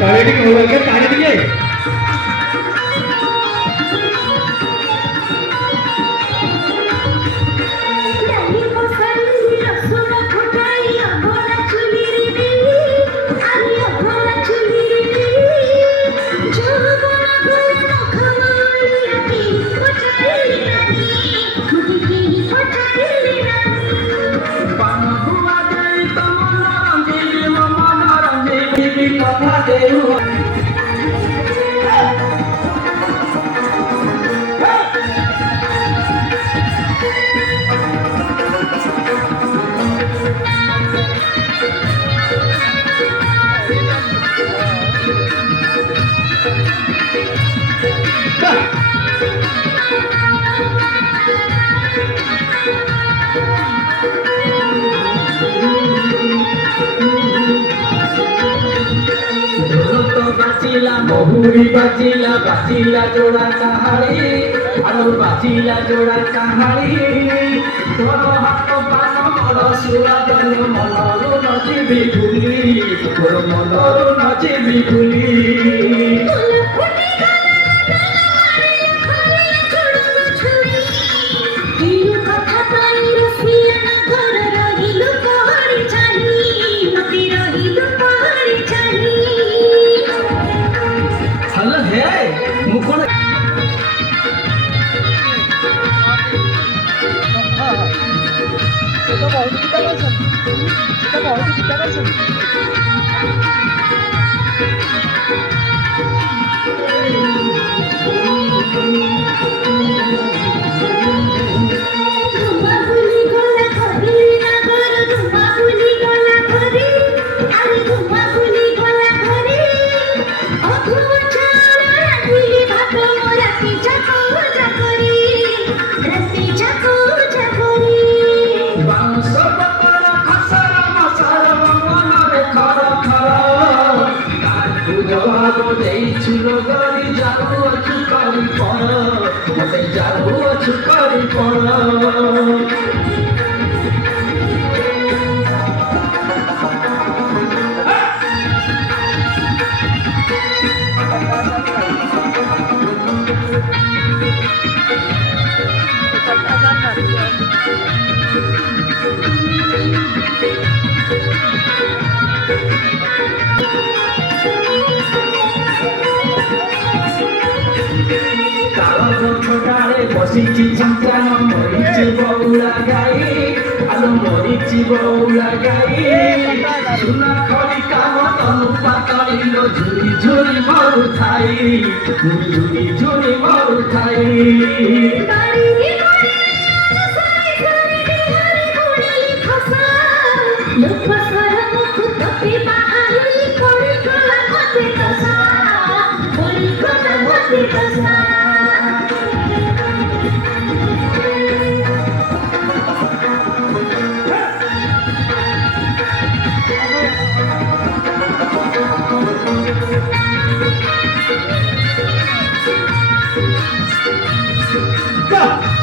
ताली टिके हो गया ताली टिके बहुरी बाजिला बाजिला जोड़ा कहाड़ी आलो बाजिला जोड़ा कहाड़ी तोर हाथ पान मोर सुरादन मनरु नजिबी भूली तोर मनरु नजिबी भूली बसिची चिंता मरीची बौला गाई आलो मरीची बौला गाई सुना खड़ी काम तनु पातळीलो झुरी झुरी मरु थाई झुरी झुरी मरु थाई Go!